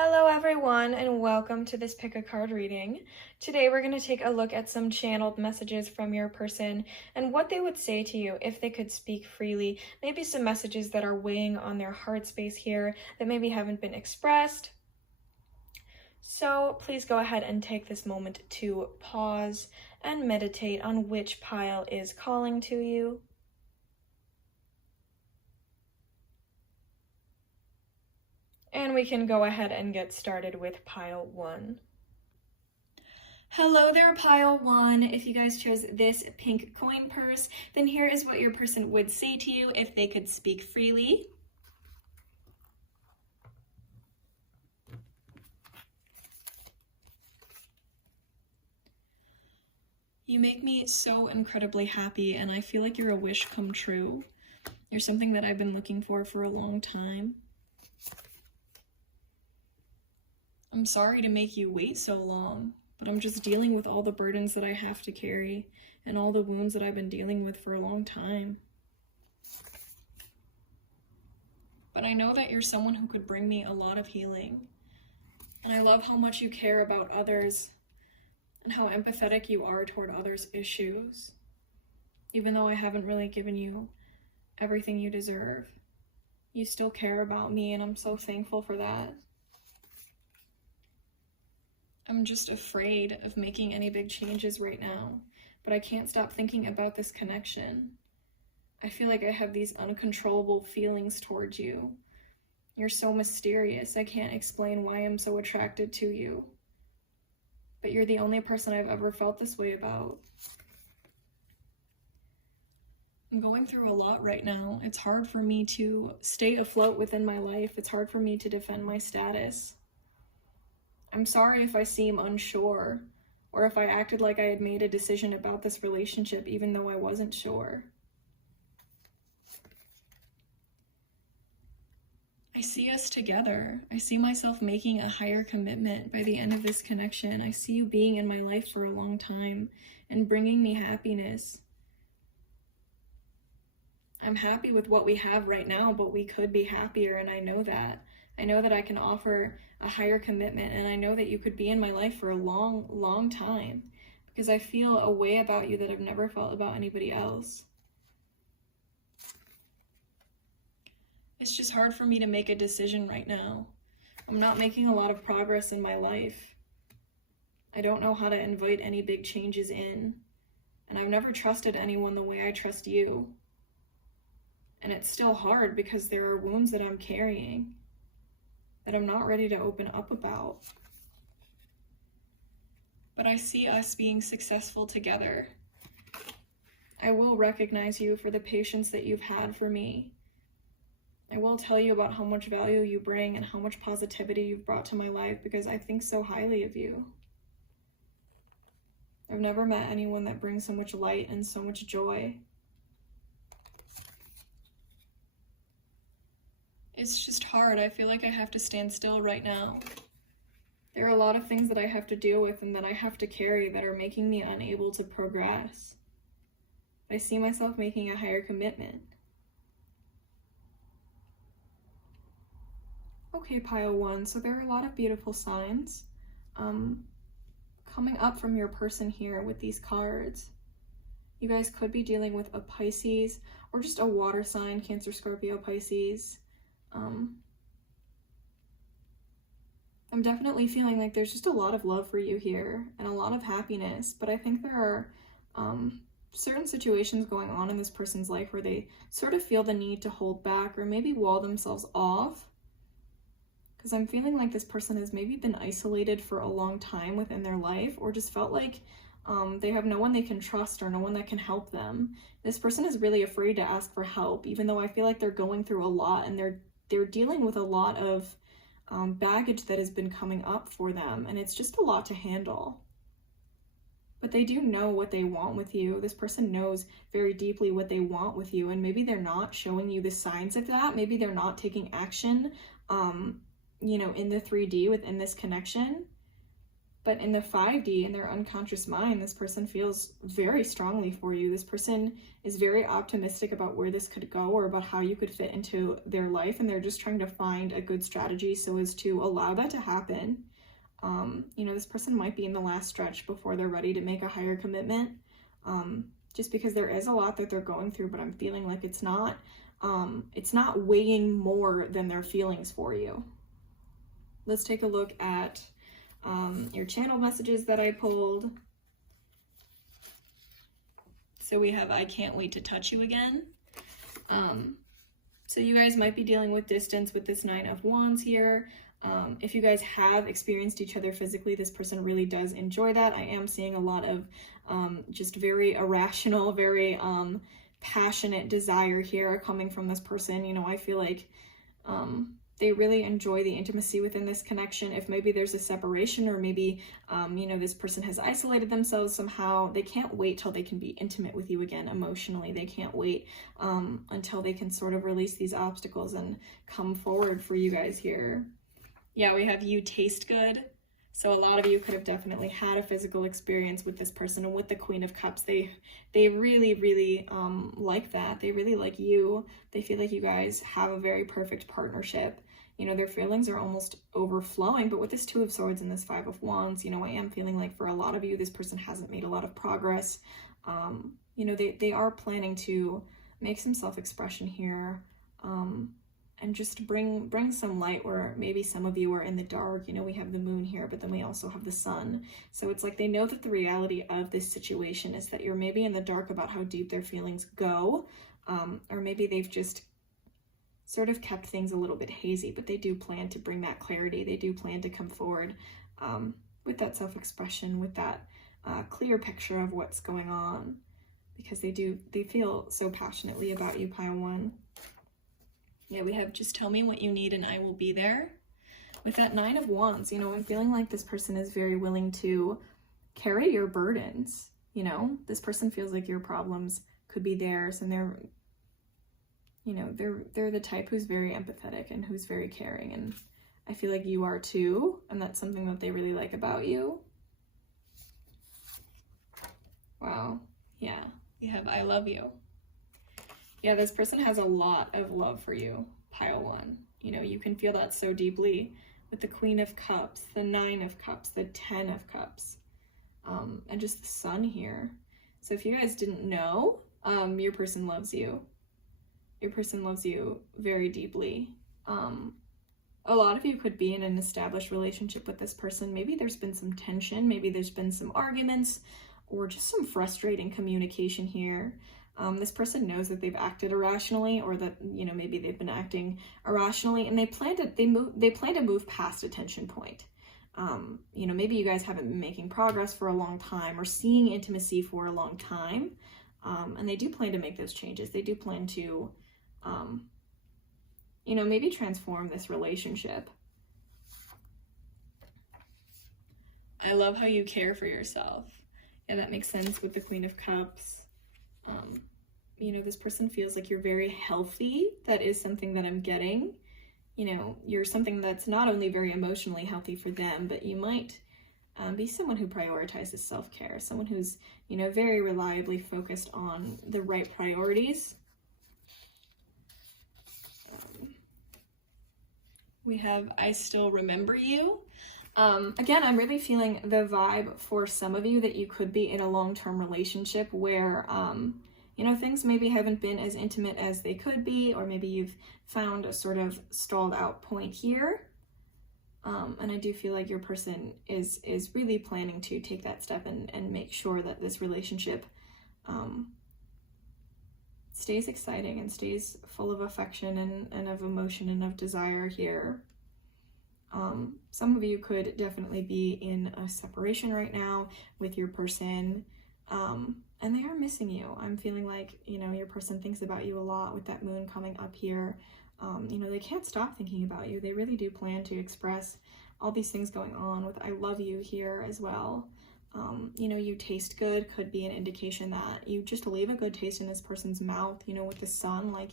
Hello everyone and welcome to this pick a card reading. Today we're going to take a look at some channeled messages from your person and what they would say to you if they could speak freely. Maybe some messages that are weighing on their heart space here that maybe haven't been expressed. So please go ahead and take this moment to pause and meditate on which pile is calling to you. And we can go ahead and get started with pile 1. Hello there, pile 1. If you guys chose this pink coin purse, then here is what your person would say to you if they could speak freely. You make me so incredibly happy, and I feel like you're a wish come true. You're something that I've been looking for a long time. I'm sorry to make you wait so long, but I'm just dealing with all the burdens that I have to carry and all the wounds that I've been dealing with for a long time. But I know that you're someone who could bring me a lot of healing. And I love how much you care about others and how empathetic you are toward others' issues. Even though I haven't really given you everything you deserve, you still care about me, and I'm so thankful for that. I'm just afraid of making any big changes right now, but I can't stop thinking about this connection. I feel like I have these uncontrollable feelings towards you. You're so mysterious. I can't explain why I'm so attracted to you. But you're the only person I've ever felt this way about. I'm going through a lot right now. It's hard for me to stay afloat within my life. It's hard for me to defend my status. I'm sorry if I seem unsure, or if I acted like I had made a decision about this relationship even though I wasn't sure. I see us together. I see myself making a higher commitment by the end of this connection. I see you being in my life for a long time and bringing me happiness. I'm happy with what we have right now, but we could be happier, and I know that. I know that I can offer a higher commitment, and I know that you could be in my life for a long, long time, because I feel a way about you that I've never felt about anybody else. It's just hard for me to make a decision right now. I'm not making a lot of progress in my life. I don't know how to invite any big changes in, and I've never trusted anyone the way I trust you. And it's still hard because there are wounds that I'm carrying that I'm not ready to open up about. But I see us being successful together. I will recognize you for the patience that you've had for me. I will tell you about how much value you bring and how much positivity you've brought to my life, because I think so highly of you. I've never met anyone that brings so much light and so much joy. It's just hard. I feel like I have to stand still right now. There are a lot of things that I have to deal with and that I have to carry that are making me unable to progress. I see myself making a higher commitment. Okay, pile 1, so there are a lot of beautiful signs coming up from your person here with these cards. You guys could be dealing with a Pisces or just a water sign, Cancer, Scorpio, Pisces. I'm definitely feeling like there's just a lot of love for you here and a lot of happiness, but I think there are certain situations going on in this person's life where they sort of feel the need to hold back or maybe wall themselves off, because I'm feeling like this person has maybe been isolated for a long time within their life, or just felt like they have no one they can trust or no one that can help them. This person is really afraid to ask for help, even though I feel like they're going through a lot and they're dealing with a lot of baggage that has been coming up for them, and it's just a lot to handle. But they do know what they want with you. This person knows very deeply what they want with you, and maybe they're not showing you the signs of that. Maybe they're not taking action, in the 3D within this connection. But in the 5D, in their unconscious mind, this person feels very strongly for you. This person is very optimistic about where this could go or about how you could fit into their life. And they're just trying to find a good strategy so as to allow that to happen. You know, this person might be in the last stretch before they're ready to make a higher commitment. Just because there is a lot that they're going through, but I'm feeling like it's not weighing more than their feelings for you. Let's take a look at your channel messages that I pulled. So we have, I can't wait to touch you again. So you guys might be dealing with distance with this 9 of Wands here. If you guys have experienced each other physically, this person really does enjoy that. I am seeing a lot of just very irrational, very passionate desire here coming from this person. You know, I feel like they really enjoy the intimacy within this connection. If maybe there's a separation, or maybe, you know, this person has isolated themselves somehow, they can't wait till they can be intimate with you again emotionally. They can't wait until they can sort of release these obstacles and come forward for you guys here. Yeah, we have you taste good. So a lot of you could have definitely had a physical experience with this person, and with the Queen of Cups, they really, really like that. They really like you. They feel like you guys have a very perfect partnership. You know, their feelings are almost overflowing, but with this 2 of Swords and this 5 of Wands, you know, I am feeling like for a lot of you, this person hasn't made a lot of progress. You know, they are planning to make some self-expression here. And just bring some light where maybe some of you are in the dark. You know, we have the moon here, but then we also have the sun. So it's like they know that the reality of this situation is that you're maybe in the dark about how deep their feelings go, or maybe they've just sort of kept things a little bit hazy, but they do plan to bring that clarity. They do plan to come forward with that self-expression, with that clear picture of what's going on, because they feel so passionately about you, Pile 1. Yeah, we have just tell me what you need and I will be there. With that 9 of Wands, you know, I'm feeling like this person is very willing to carry your burdens. You know, this person feels like your problems could be theirs, and they're, you know, they're the type who's very empathetic and who's very caring, and I feel like you are too, and that's something that they really like about you. Wow. Yeah, we have I love you. Yeah, this person has a lot of love for you, Pile 1. You know, you can feel that so deeply with the Queen of Cups, the 9 of Cups, the 10 of Cups, and just the Sun here. So if you guys didn't know, your person loves you. Your person loves you very deeply. A lot of you could be in an established relationship with this person. Maybe there's been some tension, maybe there's been some arguments, or just some frustrating communication here. This person knows that they've acted irrationally, or that, you know, maybe they've been acting irrationally, and they plan to move past a tension point. You know, maybe you guys haven't been making progress for a long time, or seeing intimacy for a long time, and they do plan to make those changes. They do plan to, you know, maybe transform this relationship. I love how you care for yourself. Yeah, that makes sense with the Queen of Cups. You know, this person feels like you're very healthy. That is something that I'm getting. You know, you're something that's not only very emotionally healthy for them, but you might be someone who prioritizes self-care, someone who's, you know, very reliably focused on the right priorities. We have I still remember you. Again, I'm really feeling the vibe for some of you that you could be in a long-term relationship where, you know, things maybe haven't been as intimate as they could be, or maybe you've found a sort of stalled out point here. And I do feel like your person is really planning to take that step and make sure that this relationship stays exciting and stays full of affection and of emotion and of desire here. Some of you could definitely be in a separation right now with your person, and they are missing you. I'm feeling like, you know, your person thinks about you a lot with that moon coming up here. You know, they can't stop thinking about you. They really do plan to express all these things going on with I love you here as well. You know, you taste good could be an indication that you just leave a good taste in this person's mouth, you know, with the Sun. Like,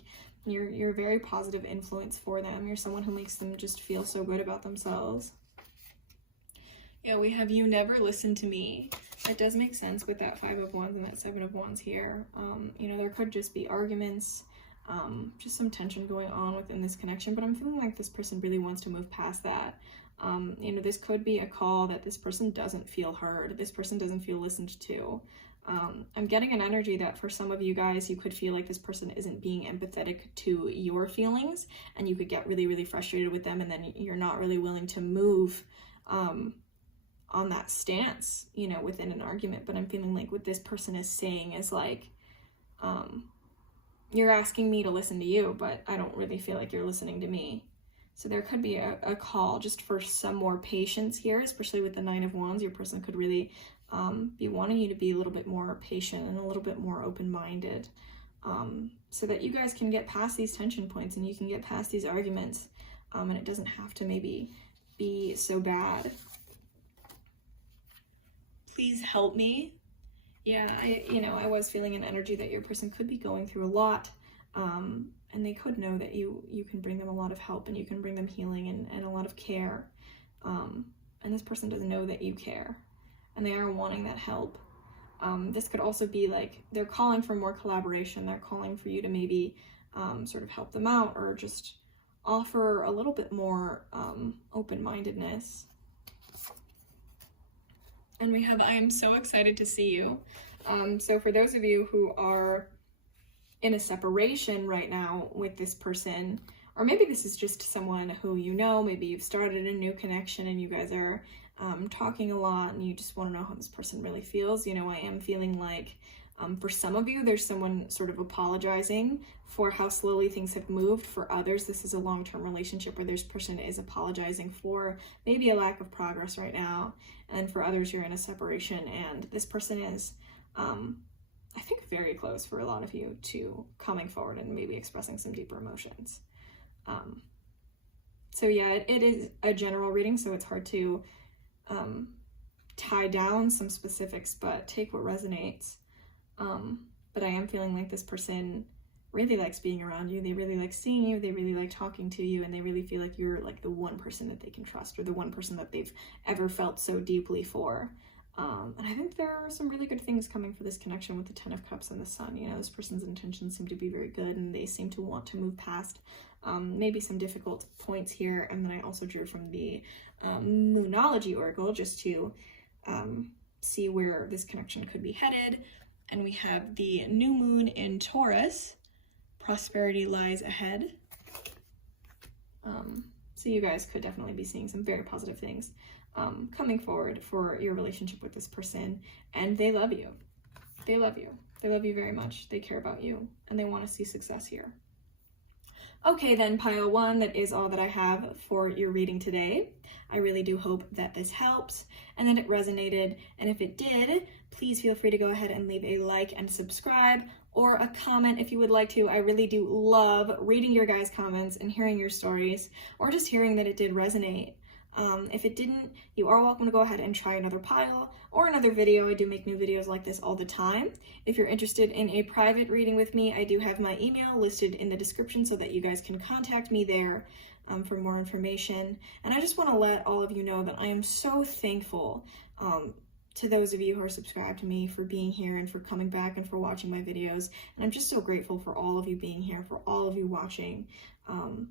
you're a very positive influence for them. You're someone who makes them just feel so good about themselves. Yeah, we have you never listened to me. That does make sense with that 5 of Wands and that 7 of Wands here. You know, there could just be arguments, just some tension going on within this connection, but I'm feeling like this person really wants to move past that. You know, this could be a call that this person doesn't feel heard. This person doesn't feel listened to. I'm getting an energy that for some of you guys, you could feel like this person isn't being empathetic to your feelings, and you could get really, really frustrated with them, and then you're not really willing to move on that stance, you know, within an argument. But I'm feeling like what this person is saying is like, you're asking me to listen to you, but I don't really feel like you're listening to me. So there could be a call just for some more patience here, especially with the 9 of Wands. Your person could really be wanting you to be a little bit more patient and a little bit more open-minded, so that you guys can get past these tension points and you can get past these arguments, and it doesn't have to maybe be so bad. Please help me. Yeah, I was feeling an energy that your person could be going through a lot, and they could know that you can bring them a lot of help and you can bring them healing and a lot of care, and this person doesn't know that you care, and they are wanting that help. This could also be like they're calling for more collaboration. They're calling for you to maybe sort of help them out or just offer a little bit more open-mindedness. And we have, I am so excited to see you. So for those of you who are in a separation right now with this person, or maybe this is just someone who you know, maybe you've started a new connection and you guys are talking a lot and you just want to know how this person really feels. You know, I am feeling like for some of you, there's someone sort of apologizing for how slowly things have moved. For others, this is a long-term relationship where this person is apologizing for maybe a lack of progress right now. And for others, you're in a separation and this person is, I think, very close for a lot of you to coming forward and maybe expressing some deeper emotions. So yeah, it is a general reading, so it's hard to tie down some specifics, but take what resonates. But I am feeling like this person really likes being around you. They really like seeing you. They really like talking to you, and they really feel like you're like the one person that they can trust, or the one person that they've ever felt so deeply for. And I think there are some really good things coming for this connection with the 10 of Cups and the Sun. You know, this person's intentions seem to be very good, and they seem to want to move past maybe some difficult points here. And then I also drew from the Moonology Oracle just to see where this connection could be headed. And we have the new moon in Taurus. Prosperity lies ahead. So you guys could definitely be seeing some very positive things coming forward for your relationship with this person. And they love you. They love you. They love you very much. They care about you and they want to see success here. Okay then, pile 1, that is all that I have for your reading today. I really do hope that this helps and that it resonated. And if it did, please feel free to go ahead and leave a like and subscribe, or a comment if you would like to. I really do love reading your guys' comments and hearing your stories, or just hearing that it did resonate. If it didn't, you are welcome to go ahead and try another pile or another video. I do make new videos like this all the time. If you're interested in a private reading with me, I do have my email listed in the description so that you guys can contact me there for more information. And I just want to let all of you know that I am so thankful to those of you who are subscribed to me for being here and for coming back and for watching my videos. And I'm just so grateful for all of you being here, for all of you watching. And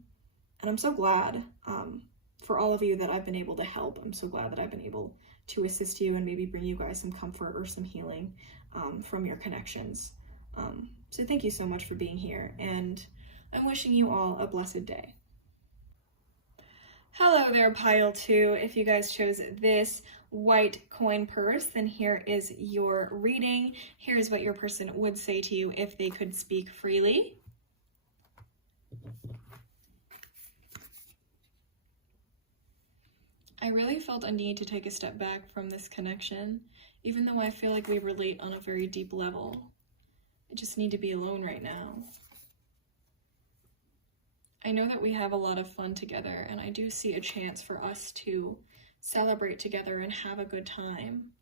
I'm so glad for all of you that I've been able to help. I'm so glad that I've been able to assist you and maybe bring you guys some comfort or some healing from your connections. So thank you so much for being here, and I'm wishing you all a blessed day. Hello there, pile 2. If you guys chose this white coin purse, then here is your reading. Here's what your person would say to you if they could speak freely. I really felt a need to take a step back from this connection, even though I feel like we relate on a very deep level. I just need to be alone right now. I know that we have a lot of fun together, and I do see a chance for us to celebrate together and have a good time.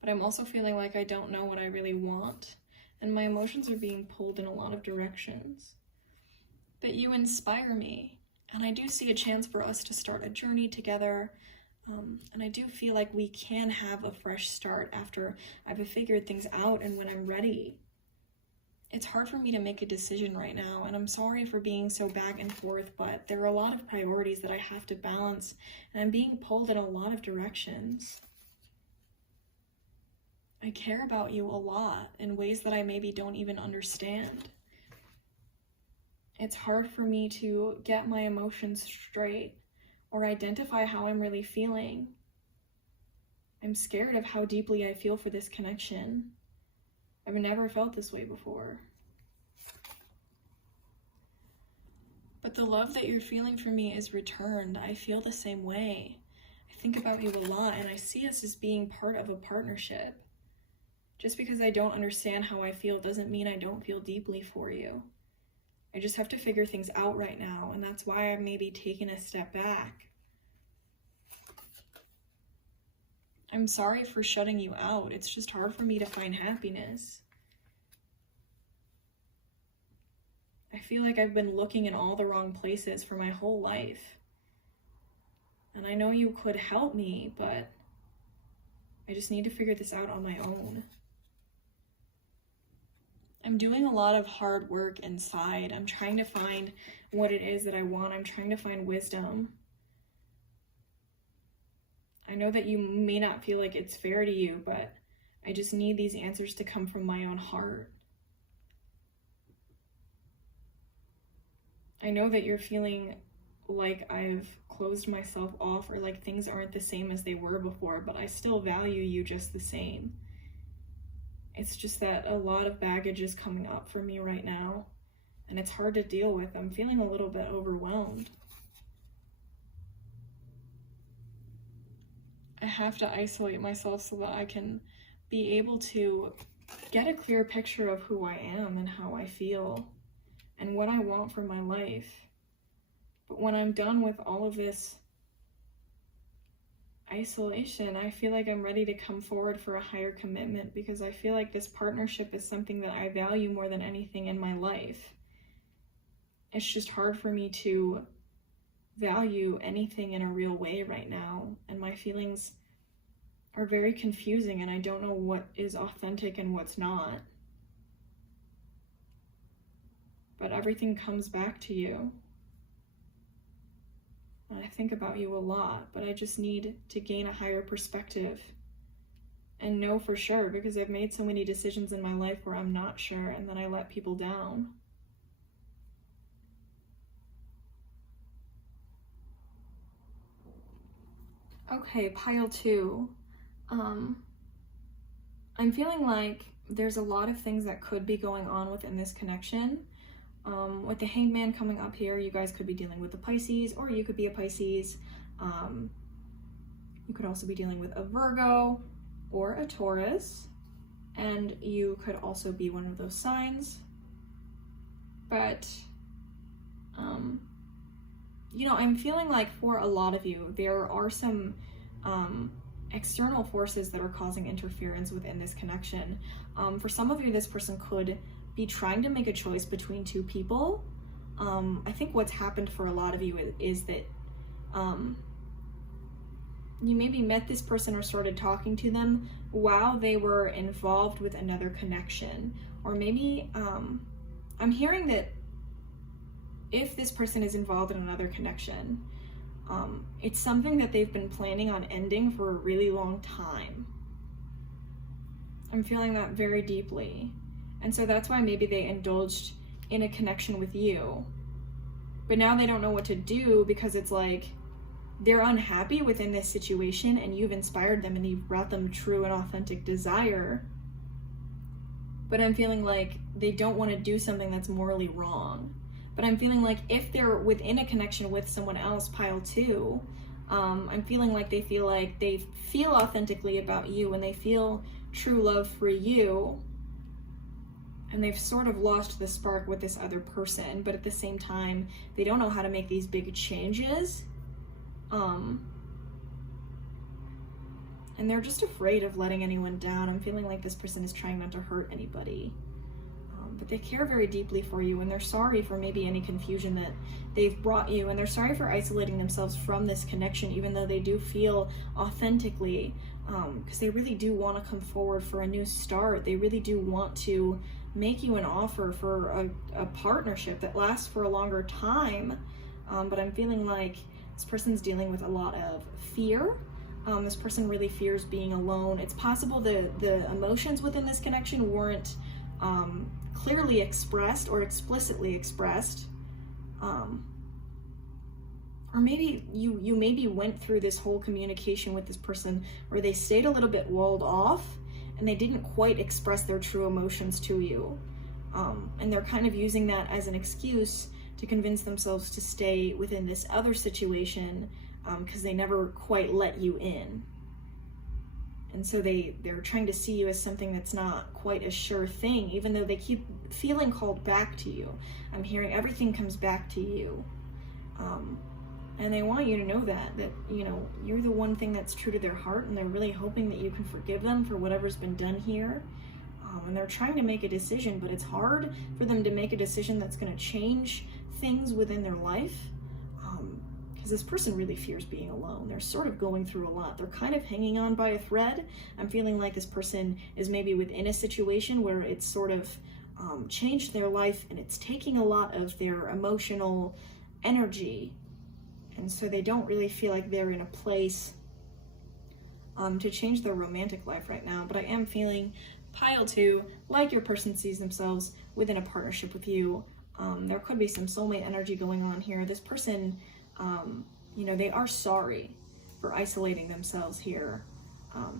But I'm also feeling like I don't know what I really want, and my emotions are being pulled in a lot of directions. But you inspire me, and I do see a chance for us to start a journey together, And I do feel like we can have a fresh start after I've figured things out and when I'm ready. It's hard for me to make a decision right now, and I'm sorry for being so back and forth, but there are a lot of priorities that I have to balance, and I'm being pulled in a lot of directions. I care about you a lot in ways that I maybe don't even understand. It's hard for me to get my emotions straight or identify how I'm really feeling. I'm scared of how deeply I feel for this connection. I've never felt this way before. But the love that you're feeling for me is returned. I feel the same way. I think about you a lot, and I see us as being part of a partnership. Just because I don't understand how I feel doesn't mean I don't feel deeply for you. I just have to figure things out right now, and that's why I've maybe taken a step back. I'm sorry for shutting you out. It's just hard for me to find happiness. I feel like I've been looking in all the wrong places for my whole life. And I know you could help me, but I just need to figure this out on my own. I'm doing a lot of hard work inside. I'm trying to find what it is that I want. I'm trying to find wisdom. I know that you may not feel like it's fair to you, but I just need these answers to come from my own heart. I know that you're feeling like I've closed myself off or like things aren't the same as they were before, but I still value you just the same. It's just that a lot of baggage is coming up for me right now, and it's hard to deal with. I'm feeling a little bit overwhelmed. I have to isolate myself so that I can be able to get a clear picture of who I am and how I feel and what I want for my life. But when I'm done with all of this isolation, I feel like I'm ready to come forward for a higher commitment, because I feel like this partnership is something that I value more than anything in my life. It's just hard for me to value anything in a real way right now, and my feelings are very confusing, and I don't know what is authentic and what's not. But everything comes back to you. And I think about you a lot, but I just need to gain a higher perspective and know for sure, because I've made so many decisions in my life where I'm not sure, and then I let people down. Okay, pile 2. I'm feeling like there's a lot of things that could be going on within this connection. With the Hangman coming up here, you guys could be dealing with a Pisces, or you could be a Pisces. You could also be dealing with a Virgo or a Taurus, and you could also be one of those signs. But, I'm feeling like for a lot of you, there are some external forces that are causing interference within this connection. For some of you, this person could be trying to make a choice between two people. I think what's happened for a lot of you is that you maybe met this person or started talking to them while they were involved with another connection. Or maybe I'm hearing that if this person is involved in another connection, it's something that they've been planning on ending for a really long time. I'm feeling that very deeply. And so that's why maybe they indulged in a connection with you. But now they don't know what to do, because it's like they're unhappy within this situation, and you've inspired them and you've brought them true and authentic desire. But I'm feeling like they don't want to do something that's morally wrong. But I'm feeling like if they're within a connection with someone else, pile 2, I'm feeling like they feel authentically about you, and they feel true love for you. And they've sort of lost the spark with this other person, but at the same time, they don't know how to make these big changes. And they're just afraid of letting anyone down. I'm feeling like this person is trying not to hurt anybody. But they care very deeply for you, and they're sorry for maybe any confusion that they've brought you, and they're sorry for isolating themselves from this connection, even though they do feel authentically, because they really do want to come forward for a new start. They really do want to make you an offer for a partnership that lasts for a longer time. But I'm feeling like this person's dealing with a lot of fear. This person really fears being alone. It's possible the emotions within this connection weren't clearly expressed or explicitly expressed. Or maybe you maybe went through this whole communication with this person where they stayed a little bit walled off and they didn't quite express their true emotions to you. And they're kind of using that as an excuse to convince themselves to stay within this other situation, because they never quite let you in. And so they're trying to see you as something that's not quite a sure thing, even though they keep feeling called back to you. I'm hearing everything comes back to you. And they want you to know that, you know, you're the one thing that's true to their heart, and they're really hoping that you can forgive them for whatever's been done here. And they're trying to make a decision, but it's hard for them to make a decision that's going to change things within their life, because this person really fears being alone. They're sort of going through a lot. They're kind of hanging on by a thread. I'm feeling like this person is maybe within a situation where it's sort of changed their life, and it's taking a lot of their emotional energy, and so they don't really feel like they're in a place to change their romantic life right now. But I am feeling, pile 2, like your person sees themselves within a partnership with you. There could be some soulmate energy going on here. This person, you know, they are sorry for isolating themselves here,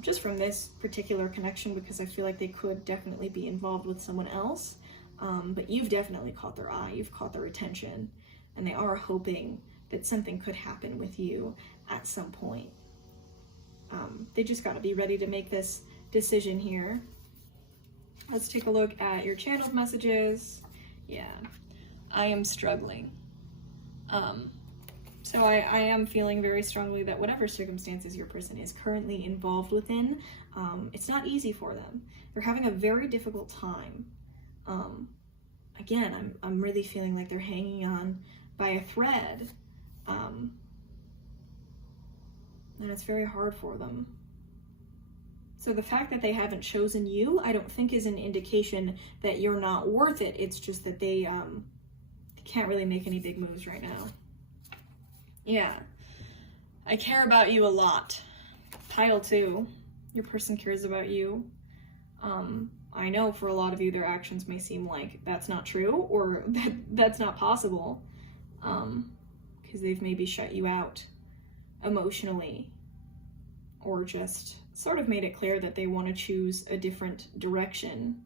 just from this particular connection, because I feel like they could definitely be involved with someone else. But you've definitely caught their eye, you've caught their attention, and they are hoping that something could happen with you at some point. They just got to be ready to make this decision here. Let's take a look at your channeled messages. Yeah, I am struggling. So I am feeling very strongly that whatever circumstances your person is currently involved within, it's not easy for them. They're having a very difficult time. Again, I'm really feeling like they're hanging on by a thread. And it's very hard for them. So the fact that they haven't chosen you, I don't think is an indication that you're not worth it. It's just that they can't really make any big moves right now. Yeah, I care about you a lot. Pile 2, your person cares about you. I know for a lot of you, their actions may seem like that's not true, or that's not possible, because they've maybe shut you out emotionally, or just sort of made it clear that they want to choose a different direction.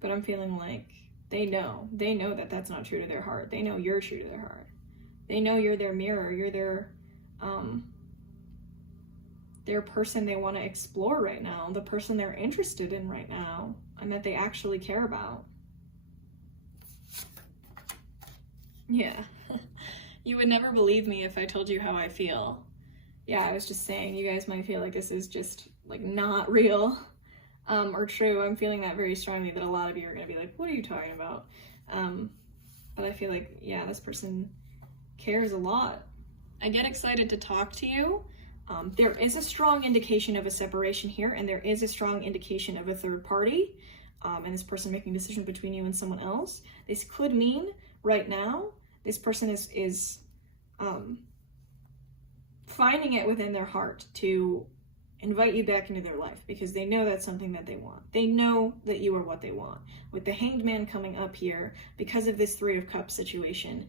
But I'm feeling like they know that that's not true to their heart. They know you're true to their heart. They know you're their mirror. You're their person they want to explore right now, the person they're interested in right now, and that they actually care about. Yeah. You would never believe me if I told you how I feel. Yeah, I was just saying, you guys might feel like this is just like not real or true. I'm feeling that very strongly, that a lot of you are going to be like, what are you talking about? But I feel like, yeah, this person cares a lot. I get excited to talk to you. There is a strong indication of a separation here, and there is a strong indication of a third party, and this person making a decision between you and someone else. This could mean right now this person is finding it within their heart to invite you back into their life, because they know that's something that they want. They know that you are what they want. With the Hanged Man coming up here, because of this 3 of Cups situation,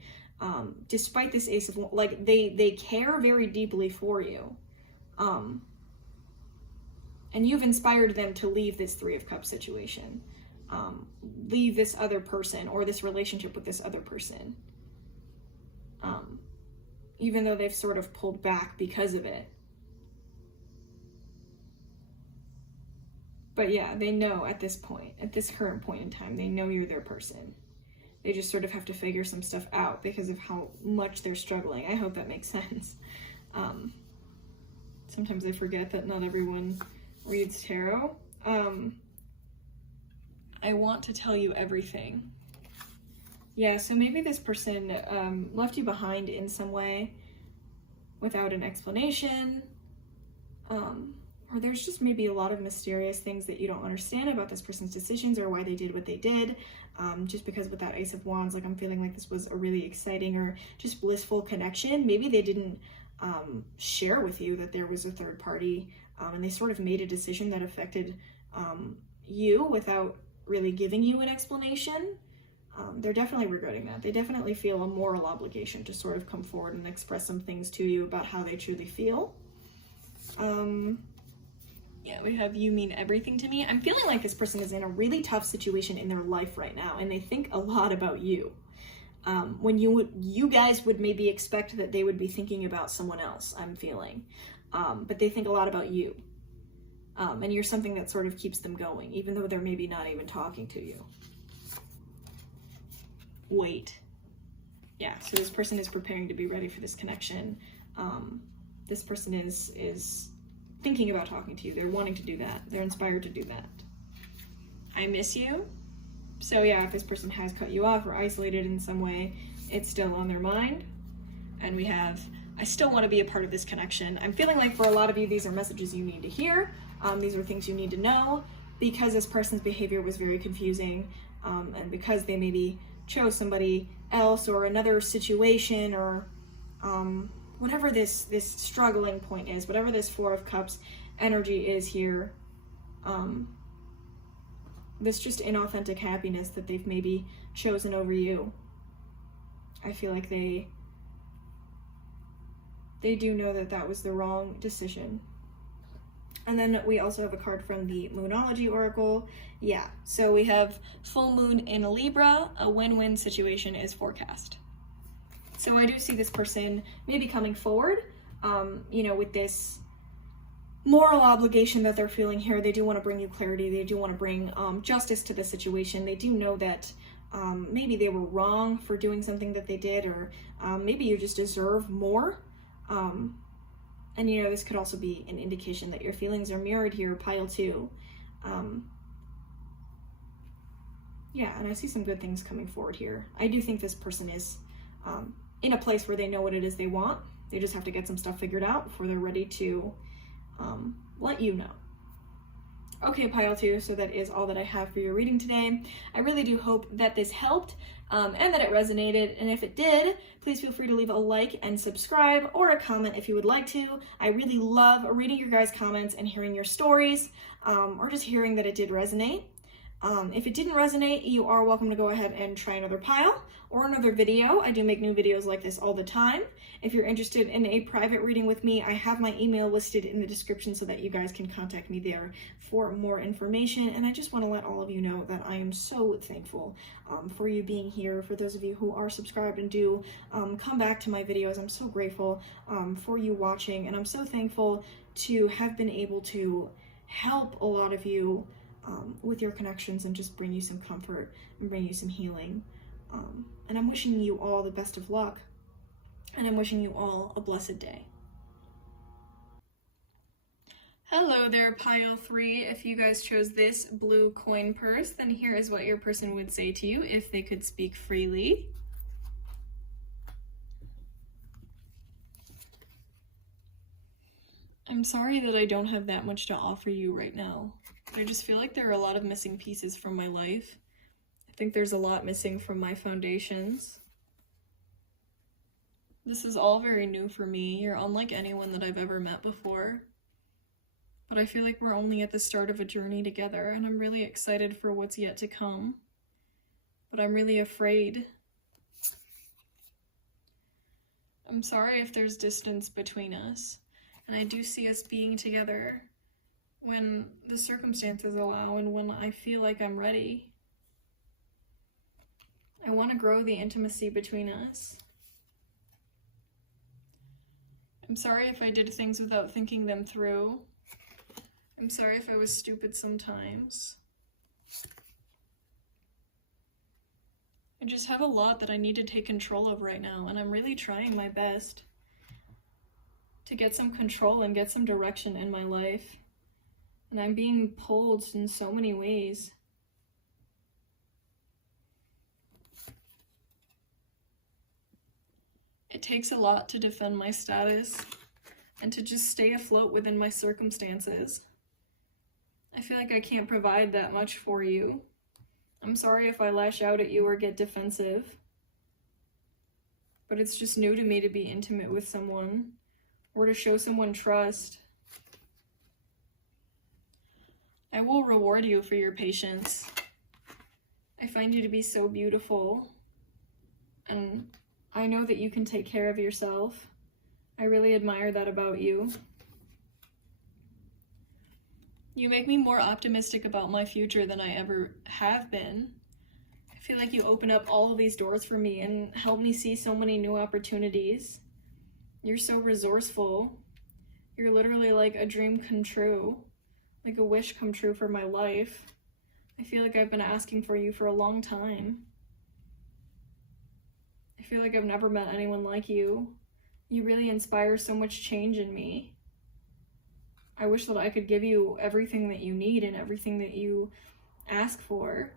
despite this Ace of Wands, like they care very deeply for you. And you've inspired them to leave this 3 of Cups situation, leave this other person or this relationship with this other person, even though they've sort of pulled back because of it. But yeah, they know at this point, at this current point in time, they know you're their person. They just sort of have to figure some stuff out because of how much they're struggling. I hope that makes sense. Sometimes I forget that not everyone reads tarot. I want to tell you everything. Yeah, so maybe this person left you behind in some way without an explanation. Or there's just maybe a lot of mysterious things that you don't understand about this person's decisions or why they did what they did. Just because with that Ace of Wands, like I'm feeling like this was a really exciting or just blissful connection. Maybe they didn't share with you that there was a third party, and they sort of made a decision that affected you without really giving you an explanation. They're definitely regretting that. They definitely feel a moral obligation to sort of come forward and express some things to you about how they truly feel. Yeah, we have you mean everything to me. I'm feeling like this person is in a really tough situation in their life right now, and they think a lot about you. When you guys would maybe expect that they would be thinking about someone else, I'm feeling. But they think a lot about you. And you're something that sort of keeps them going, even though they're maybe not even talking to you. Wait. Yeah, so this person is preparing to be ready for this connection. This person is thinking about talking to you. They're wanting to do that. They're inspired to do that. I miss you. So yeah, if this person has cut you off or isolated in some way, it's still on their mind. And we have, I still want to be a part of this connection. I'm feeling like for a lot of you, these are messages you need to hear. These are things you need to know because this person's behavior was very confusing. And because they maybe chose somebody else or another situation or whatever this struggling point is, whatever this Four of Cups energy is here, this just inauthentic happiness that they've maybe chosen over you. I feel like they do know that that was the wrong decision. And then we also have a card from the Moonology Oracle. Yeah, so we have full moon in Libra, a win-win situation is forecast. So I do see this person maybe coming forward, with this moral obligation that they're feeling here. They do want to bring you clarity. They do want to bring justice to the situation. They do know that maybe they were wrong for doing something that they did, or maybe you just deserve more. And this could also be an indication that your feelings are mirrored here, pile 2. Yeah, and I see some good things coming forward here. I do think this person is in a place where they know what it is they want. They just have to get some stuff figured out before they're ready to let you know. Okay, pile 2, so that is all that I have for your reading today. I really do hope that this helped and that it resonated. And if it did, please feel free to leave a like and subscribe or a comment if you would like to. I really love reading your guys' comments and hearing your stories or just hearing that it did resonate. If it didn't resonate, you are welcome to go ahead and try another pile or another video. I do make new videos like this all the time. If you're interested in a private reading with me, I have my email listed in the description so that you guys can contact me there for more information. And I just want to let all of you know that I am so thankful for you being here. For those of you who are subscribed and do come back to my videos, I'm so grateful for you watching. And I'm so thankful to have been able to help a lot of you with your connections and just bring you some comfort and bring you some healing. And I'm wishing you all the best of luck, and I'm wishing you all a blessed day. Hello there, pile 3. If you guys chose this blue coin purse, then here is what your person would say to you if they could speak freely. I'm sorry that I don't have that much to offer you right now. I just feel like there are a lot of missing pieces from my life. I think there's a lot missing from my foundations. This is all very new for me. You're unlike anyone that I've ever met before. But I feel like we're only at the start of a journey together, and I'm really excited for what's yet to come. But I'm really afraid. I'm sorry if there's distance between us, and I do see us being together when the circumstances allow and when I feel like I'm ready. I want to grow the intimacy between us. I'm sorry if I did things without thinking them through. I'm sorry if I was stupid sometimes. I just have a lot that I need to take control of right now, and I'm really trying my best to get some control and get some direction in my life. And I'm being pulled in so many ways. It takes a lot to defend my status and to just stay afloat within my circumstances. I feel like I can't provide that much for you. I'm sorry if I lash out at you or get defensive, but it's just new to me to be intimate with someone or to show someone trust. I will reward you for your patience. I find you to be so beautiful, and I know that you can take care of yourself. I really admire that about you. You make me more optimistic about my future than I ever have been. I feel like you open up all of these doors for me and help me see so many new opportunities. You're so resourceful. You're literally like a dream come true, like a wish come true for my life. I feel like I've been asking for you for a long time. I feel like I've never met anyone like you. You really inspire so much change in me. I wish that I could give you everything that you need and everything that you ask for.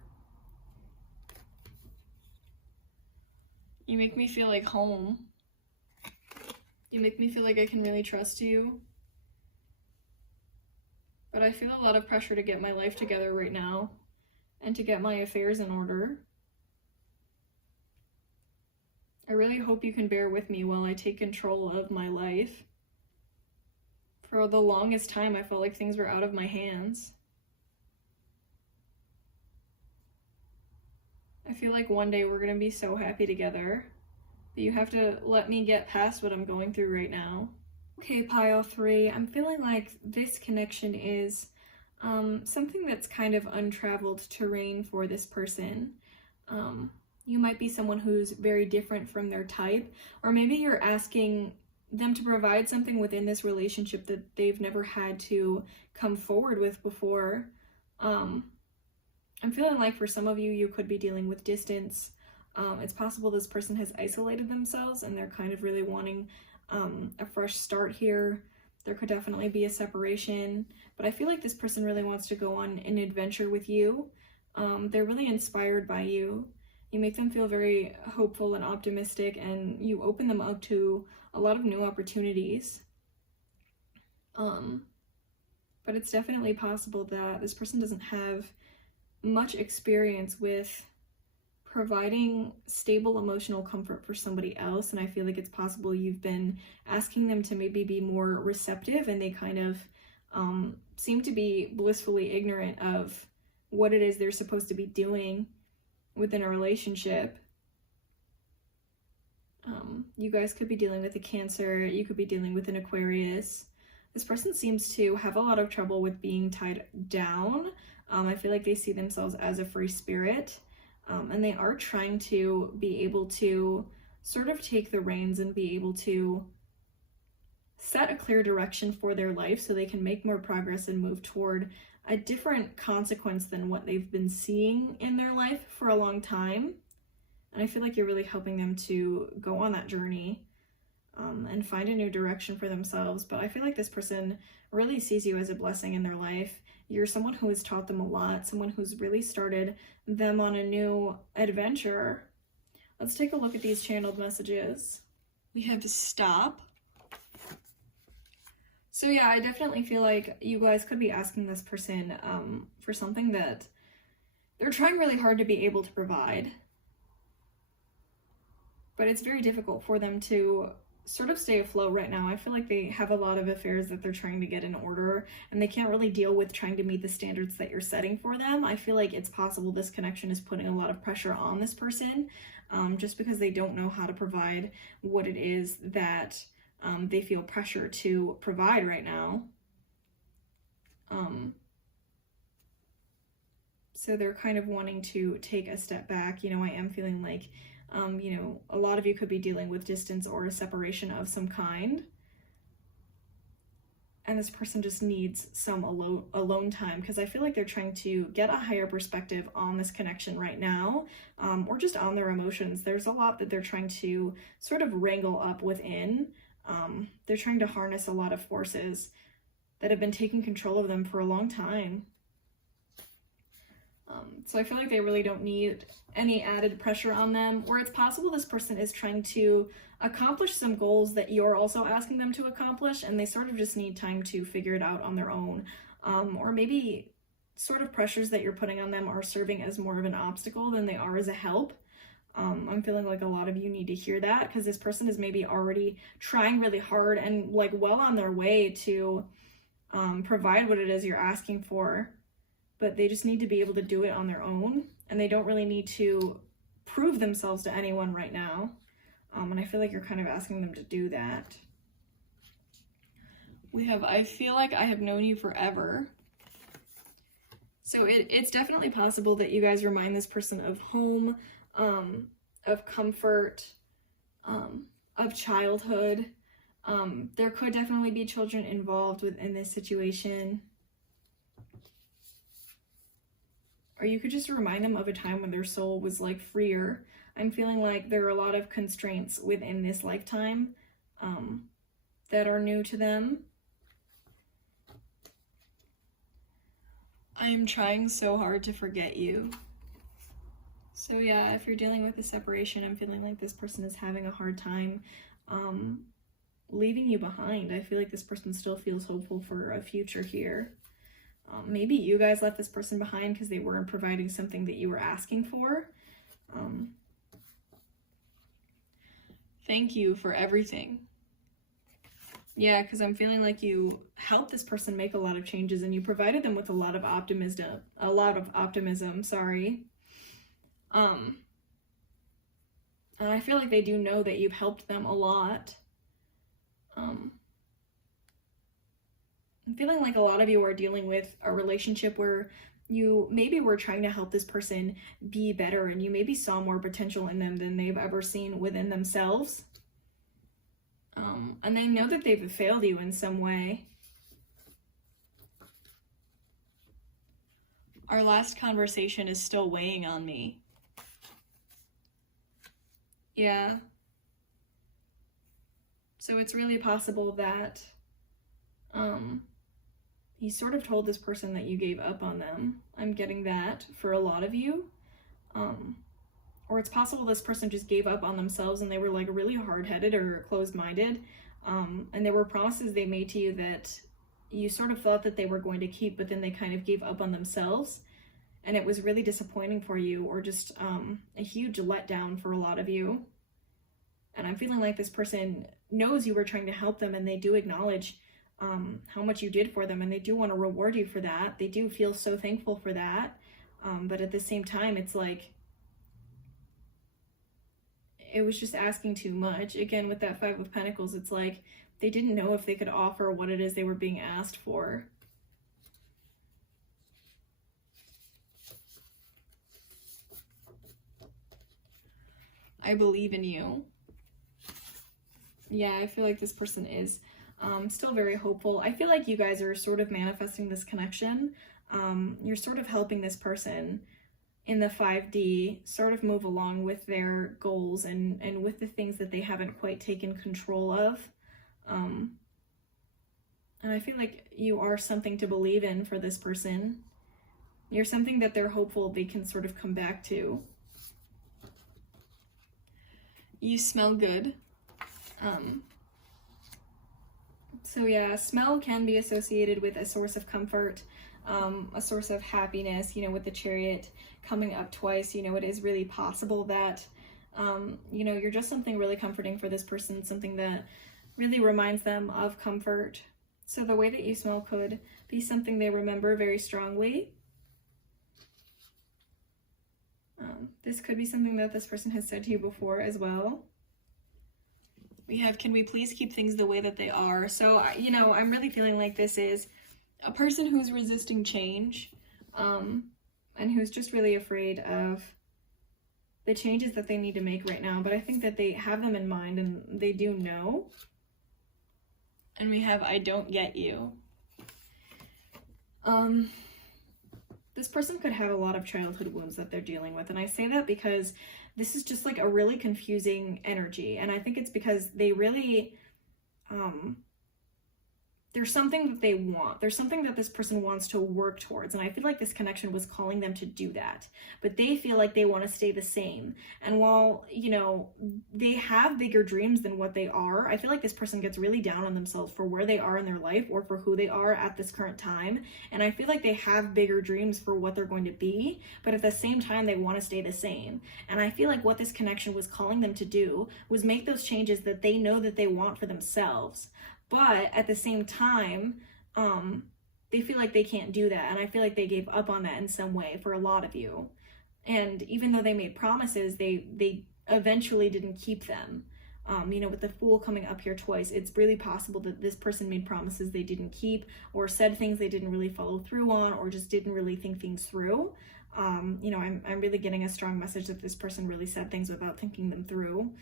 You make me feel like home. You make me feel like I can really trust you. But I feel a lot of pressure to get my life together right now and to get my affairs in order. I really hope you can bear with me while I take control of my life. For the longest time, I felt like things were out of my hands. I feel like one day we're gonna be so happy together, but you have to let me get past what I'm going through right now. Okay, pile 3, I'm feeling like this connection is something that's kind of untraveled terrain for this person. You might be someone who's very different from their type, or maybe you're asking them to provide something within this relationship that they've never had to come forward with before. I'm feeling like for some of you, you could be dealing with distance. It's possible this person has isolated themselves and they're kind of really wanting a fresh start here. There could definitely be a separation, but I feel like this person really wants to go on an adventure with you. They're really inspired by you. You make them feel very hopeful and optimistic, and you open them up to a lot of new opportunities. But it's definitely possible that this person doesn't have much experience with providing stable emotional comfort for somebody else, and I feel like it's possible you've been asking them to maybe be more receptive, and they kind of seem to be blissfully ignorant of what it is they're supposed to be doing within a relationship. You guys could be dealing with a Cancer, you could be dealing with an Aquarius. This person seems to have a lot of trouble with being tied down. I feel like they see themselves as a free spirit, and they are trying to be able to sort of take the reins and be able to set a clear direction for their life so they can make more progress and move toward a different consequence than what they've been seeing in their life for a long time. And I feel like you're really helping them to go on that journey and find a new direction for themselves. But I feel like this person really sees you as a blessing in their life. You're someone who has taught them a lot, someone who's really started them on a new adventure. Let's take a look at these channeled messages. We have stop. So yeah, I definitely feel like you guys could be asking this person for something that they're trying really hard to be able to provide. But it's very difficult for them to sort of stay afloat right now. I feel like they have a lot of affairs that they're trying to get in order, and they can't really deal with trying to meet the standards that you're setting for them. I feel like it's possible this connection is putting a lot of pressure on this person, just because they don't know how to provide what it is that they feel pressure to provide right now. So they're kind of wanting to take a step back. You know, I am feeling like you know, a lot of you could be dealing with distance or a separation of some kind. And this person just needs some alone time, because I feel like they're trying to get a higher perspective on this connection right now, or just on their emotions. There's a lot that they're trying to sort of wrangle up within. They're trying to harness a lot of forces that have been taking control of them for a long time. So I feel like they really don't need any added pressure on them, or it's possible this person is trying to accomplish some goals that you're also asking them to accomplish, and they sort of just need time to figure it out on their own. Or maybe sort of pressures that you're putting on them are serving as more of an obstacle than they are as a help. I'm feeling like a lot of you need to hear that, because this person is maybe already trying really hard and like well on their way to provide what it is you're asking for, but they just need to be able to do it on their own, and they don't really need to prove themselves to anyone right now. And I feel like you're kind of asking them to do that. We have, I feel like I have known you forever. So it's definitely possible that you guys remind this person of home, of comfort, of childhood. There could definitely be children involved within this situation. Or you could just remind them of a time when their soul was like freer. I'm feeling like there are a lot of constraints within this lifetime that are new to them. I am trying so hard to forget you. So yeah, if you're dealing with a separation, I'm feeling like this person is having a hard time leaving you behind. I feel like this person still feels hopeful for a future here. Maybe you guys left this person behind because they weren't providing something that you were asking for. Thank you for everything. Yeah, because I'm feeling like you helped this person make a lot of changes, and you provided them with a lot of optimism, sorry. And I feel like they do know that you've helped them a lot. I'm feeling like a lot of you are dealing with a relationship where you maybe were trying to help this person be better, and you maybe saw more potential in them than they've ever seen within themselves. And they know that they've failed you in some way. Our last conversation is still weighing on me. Yeah. So it's really possible that you sort of told this person that you gave up on them. I'm getting that for a lot of you. Or it's possible this person just gave up on themselves and they were like really hard-headed or closed-minded. And there were promises they made to you that you sort of thought that they were going to keep, but then they kind of gave up on themselves. And it was really disappointing for you, or just a huge letdown for a lot of you. And I'm feeling like this person knows you were trying to help them, and they do acknowledge how much you did for them, and they do want to reward you for that. They do feel so thankful for that. But at the same time, it's like, it was just asking too much. Again, with that Five of Pentacles, it's like they didn't know if they could offer what it is they were being asked for. I believe in you. Yeah, I feel like this person is still very hopeful. I feel like you guys are sort of manifesting this connection. You're sort of helping this person in the 5D sort of move along with their goals and with the things that they haven't quite taken control of. And I feel like you are something to believe in for this person. You're something that they're hopeful they can sort of come back to. You smell good. So yeah, smell can be associated with a source of comfort, a source of happiness, with the Chariot coming up twice. It is really possible that, you're just something really comforting for this person, something that really reminds them of comfort. So the way that you smell could be something they remember very strongly. This could be something that this person has said to you before as well. We have, can we please keep things the way that they are? So, I'm really feeling like this is a person who's resisting change, and who's just really afraid of the changes that they need to make right now. But I think that they have them in mind and they do know. And we have, I don't get you. This person could have a lot of childhood wounds that they're dealing with. And I say that because this is just like a really confusing energy. And I think it's because they really there's something that they want. There's something that this person wants to work towards. And I feel like this connection was calling them to do that. But they feel like they want to stay the same. And while, you know, they have bigger dreams than what they are, I feel like this person gets really down on themselves for where they are in their life or for who they are at this current time. And I feel like they have bigger dreams for what they're going to be, but at the same time, they want to stay the same. And I feel like what this connection was calling them to do was make those changes that they know that they want for themselves. But at the same time, they feel like they can't do that. And I feel like they gave up on that in some way for a lot of you. And even though they made promises, they eventually didn't keep them. You know, with the Fool coming up here twice, it's really possible that this person made promises they didn't keep, or said things they didn't really follow through on, or just didn't really think things through. You know, I'm really getting a strong message that this person really said things without thinking them through.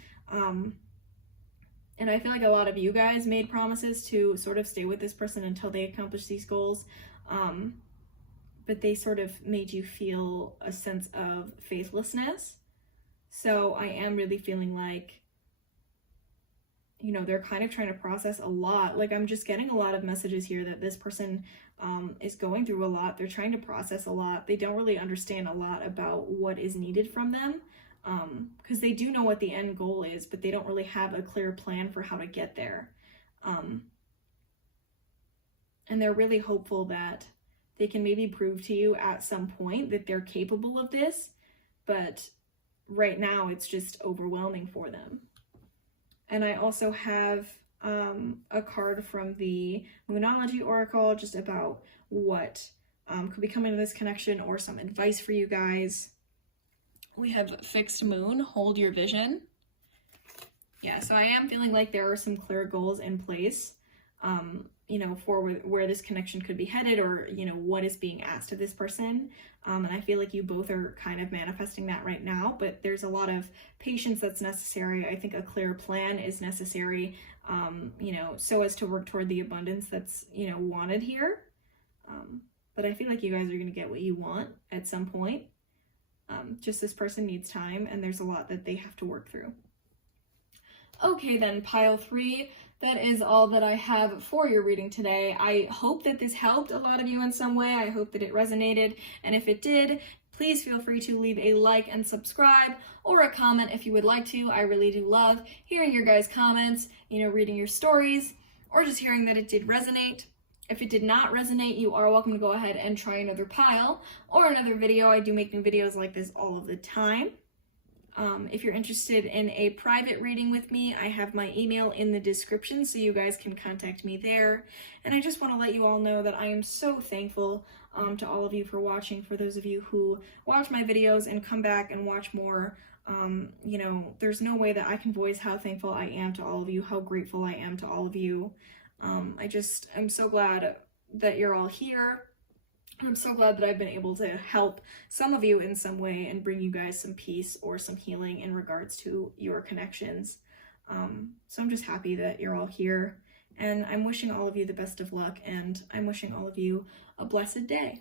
And I feel like a lot of you guys made promises to sort of stay with this person until they accomplish these goals. But they sort of made you feel a sense of faithlessness. So I am really feeling like, you know, they're kind of trying to process a lot. Like, I'm just getting a lot of messages here that this person is going through a lot. They're trying to process a lot. They don't really understand a lot about what is needed from them. Because they do know what the end goal is, but they don't really have a clear plan for how to get there. And they're really hopeful that they can maybe prove to you at some point that they're capable of this, but right now it's just overwhelming for them. And I also have a card from the Moonology Oracle just about what could be coming to this connection, or some advice for you guys. We have Fixed Moon, Hold Your Vision. Yeah, so I am feeling like there are some clear goals in place, you know, for where this connection could be headed, or, you know, what is being asked of this person. And I feel like you both are kind of manifesting that right now, but there's a lot of patience that's necessary. I think a clear plan is necessary, you know, so as to work toward the abundance that's, you know, wanted here. But I feel like you guys are going to get what you want at some point. Just this person needs time, and there's a lot that they have to work through. Okay then, pile 3, that is all that I have for your reading today. I hope that this helped a lot of you in some way. I hope that it resonated, and if it did, please feel free to leave a like and subscribe, or a comment if you would like to. I really do love hearing your guys' comments, you know, reading your stories, or just hearing that it did resonate. If it did not resonate, you are welcome to go ahead and try another pile or another video. I do make new videos like this all of the time. If you're interested in a private reading with me, I have my email in the description, so you guys can contact me there. And I just want to let you all know that I am so thankful to all of you for watching. For those of you who watch my videos and come back and watch more, you know, there's no way that I can voice how thankful I am to all of you, how grateful I am to all of you. I'm so glad that you're all here. I'm so glad that I've been able to help some of you in some way and bring you guys some peace or some healing in regards to your connections. So I'm just happy that you're all here, and I'm wishing all of you the best of luck, and I'm wishing all of you a blessed day.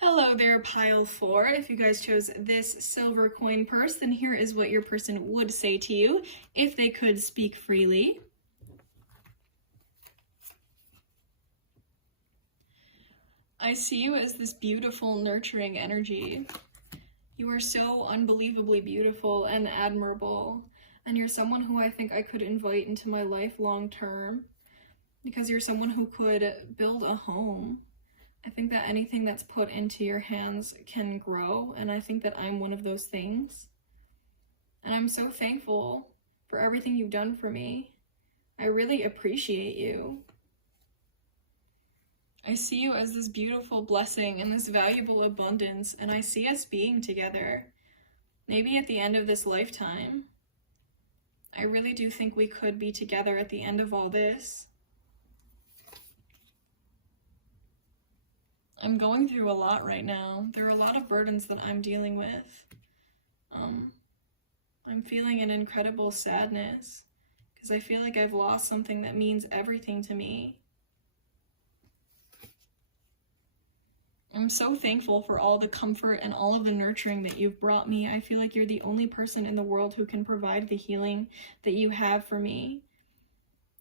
Hello there, pile 4. If you guys chose this silver coin purse, then here is what your person would say to you if they could speak freely. I see you as this beautiful, nurturing energy. You are so unbelievably beautiful and admirable, and you're someone who I think I could invite into my life long term, because you're someone who could build a home. I think that anything that's put into your hands can grow, and I think that I'm one of those things. And I'm so thankful for everything you've done for me. I really appreciate you. I see you as this beautiful blessing and this valuable abundance, and I see us being together, maybe at the end of this lifetime. I really do think we could be together at the end of all this. I'm going through a lot right now. There are a lot of burdens that I'm dealing with. I'm feeling an incredible sadness because I feel like I've lost something that means everything to me. I'm so thankful for all the comfort and all of the nurturing that you've brought me. I feel like you're the only person in the world who can provide the healing that you have for me.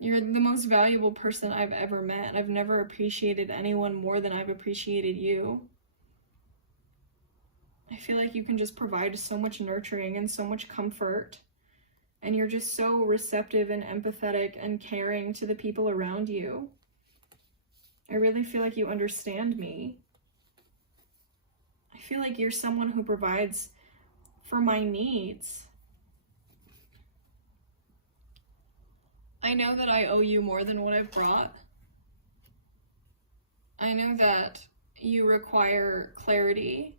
You're the most valuable person I've ever met. I've never appreciated anyone more than I've appreciated you. I feel like you can just provide so much nurturing and so much comfort. And you're just so receptive and empathetic and caring to the people around you. I really feel like you understand me. I feel like you're someone who provides for my needs. I know that I owe you more than what I've brought. I know that you require clarity.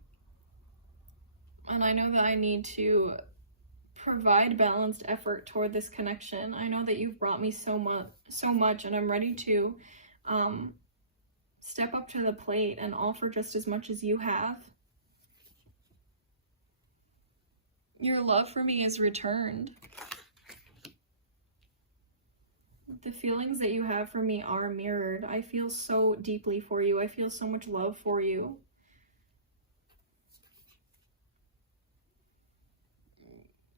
And I know that I need to provide balanced effort toward this connection. I know that you've brought me so much, and I'm ready to step up to the plate and offer just as much as you have. Your love for me is returned. The feelings that you have for me are mirrored. I feel so deeply for you. I feel so much love for you.